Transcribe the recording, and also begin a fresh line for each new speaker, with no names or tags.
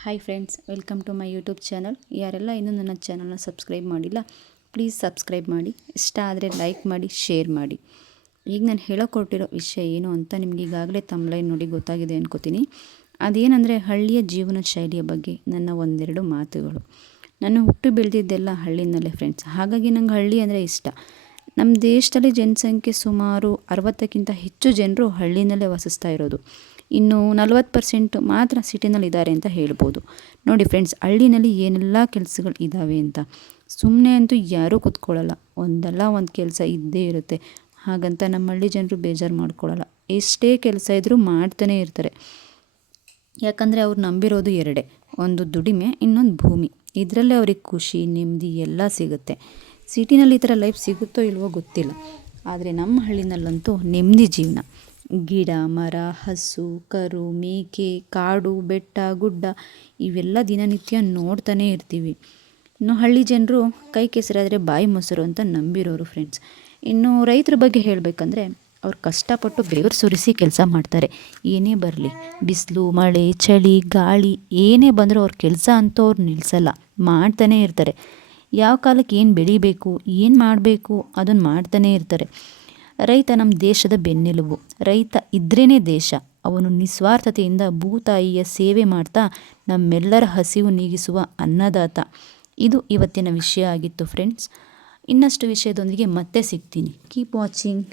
Hi friends welcome to my YouTube channel ಯಾರೆಲ್ಲ ಇನ್ನೂ ನನ್ನ ಚಾನಲ್ನ ಸಬ್ಸ್ಕ್ರೈಬ್ ಮಾಡಿಲ್ಲ ಪ್ಲೀಸ್ ಸಬ್ಸ್ಕ್ರೈಬ್ ಮಾಡಿ. ಇಷ್ಟ ಆದರೆ ಲೈಕ್ ಮಾಡಿ ಶೇರ್ ಮಾಡಿ. ಈಗ ನಾನು ಹೇಳೋಕೊಟ್ಟಿರೋ ವಿಷಯ ಏನು ಅಂತ ನಿಮ್ಗೆ ಈಗಾಗಲೇ ತಮ್ಲೈನ್ ನೋಡಿ ಗೊತ್ತಾಗಿದೆ ಅನ್ಕೋತೀನಿ. ಅದೇನಂದರೆ ಹಳ್ಳಿಯ ಜೀವನ ಶೈಲಿಯ ಬಗ್ಗೆ ನನ್ನ ಒಂದೆರಡು ಮಾತುಗಳು. ನಾನು ಹುಟ್ಟು ಬೆಳೆದಿದ್ದೆಲ್ಲ ಹಳ್ಳಿನಲ್ಲೇ ಫ್ರೆಂಡ್ಸ್ ಹಾಗಾಗಿ ನಂಗೆ ಹಳ್ಳಿ ಅಂದರೆ ಇಷ್ಟ. ನಮ್ಮ ದೇಶದಲ್ಲಿ ಜನಸಂಖ್ಯೆ ಸುಮಾರು ಅರವತ್ತಕ್ಕಿಂತ ಹೆಚ್ಚು ಜನರು ಹಳ್ಳಿನಲ್ಲೇ ವಾಸಿಸ್ತಾ ಇರೋದು. ಇನ್ನು ನಲವತ್ತು ಪರ್ಸೆಂಟ್ ಮಾತ್ರ ಸಿಟಿನಲ್ಲಿದ್ದಾರೆ ಅಂತ ಹೇಳ್ಬೋದು. ನೋಡಿ ಫ್ರೆಂಡ್ಸ್ ಹಳ್ಳಿನಲ್ಲಿ ಏನೆಲ್ಲ ಕೆಲಸಗಳು ಇದ್ದಾವೆ ಅಂತ. ಸುಮ್ಮನೆ ಅಂತೂ ಯಾರೂ ಕೂತ್ಕೊಳ್ಳಲ್ಲ. ಒಂದಲ್ಲ ಒಂದು ಕೆಲಸ ಇದ್ದೇ ಇರುತ್ತೆ. ಹಾಗಂತ ನಮ್ಮ ಹಳ್ಳಿ ಜನರು ಬೇಜಾರು ಮಾಡ್ಕೊಳ್ಳಲ್ಲ. ಎಷ್ಟೇ ಕೆಲಸ ಇದ್ದರೂ ಮಾಡ್ತಾನೇ ಇರ್ತಾರೆ. ಯಾಕಂದರೆ ಅವ್ರು ನಂಬಿರೋದು ಎರಡೇ. ಒಂದು ದುಡಿಮೆ, ಇನ್ನೊಂದು ಭೂಮಿ. ಇದರಲ್ಲೇ ಅವ್ರಿಗೆ ಖುಷಿ, ನೆಮ್ಮದಿ ಎಲ್ಲ ಸಿಗುತ್ತೆ. ಸಿಟಿನಲ್ಲಿ ಈ ಥರ ಲೈಫ್ ಸಿಗುತ್ತೋ ಇಲ್ವೋ ಗೊತ್ತಿಲ್ಲ. ಆದರೆ ನಮ್ಮ ಹಳ್ಳಿನಲ್ಲಂತೂ ನೆಮ್ಮದಿ ಜೀವನ. ಗಿಡ, ಮರ, ಹಸು, ಕರು, ಮೇಕೆ, ಕಾಡು, ಬೆಟ್ಟ, ಗುಡ್ಡ ಇವೆಲ್ಲ ದಿನನಿತ್ಯ ನೋಡ್ತಾನೇ ಇರ್ತೀವಿ. ಇನ್ನು ಹಳ್ಳಿ ಜನರು ಕೈ ಕೆಸರಾದರೆ ಬಾಯಿ ಮೊಸರು ಅಂತ ನಂಬಿರೋರು ಫ್ರೆಂಡ್ಸ್ ಇನ್ನು ರೈತರ ಬಗ್ಗೆ ಹೇಳಬೇಕಂದ್ರೆ ಅವ್ರು ಕಷ್ಟಪಟ್ಟು ಬೆವರು ಸುರಿಸಿ ಕೆಲಸ ಮಾಡ್ತಾರೆ. ಏನೇ ಬರಲಿ, ಬಿಸಿಲು, ಮಳೆ, ಚಳಿ, ಗಾಳಿ, ಏನೇ ಬಂದರೂ ಅವ್ರ ಕೆಲಸ ಅಂತೂ ಅವ್ರು ನಿಲ್ಲಿಸಲ್ಲ ಮಾಡ್ತಾನೇ ಇರ್ತಾರೆ. ಯಾವ ಕಾಲಕ್ಕೆ ಏನು ಬೆಳಿಬೇಕು, ಏನು ಮಾಡಬೇಕು ಅದನ್ನು ಮಾಡ್ತಾನೇ ಇರ್ತಾರೆ. ರೈತ ನಮ್ಮ ದೇಶದ ಬೆನ್ನೆಲುಬು. ರೈತ ಇದ್ರೇ ದೇಶ. ಅವನು ನಿಸ್ವಾರ್ಥತೆಯಿಂದ ಭೂತಾಯಿಯ ಸೇವೆ ಮಾಡ್ತಾ ನಮ್ಮೆಲ್ಲರ ಹಸಿವು ನೀಗಿಸುವ ಅನ್ನದಾತ. ಇದು ಇವತ್ತಿನ ವಿಷಯ ಆಗಿತ್ತು ಫ್ರೆಂಡ್ಸ್ ಇನ್ನಷ್ಟು ವಿಷಯದೊಂದಿಗೆ ಮತ್ತೆ ಸಿಗ್ತೀನಿ. Keep watching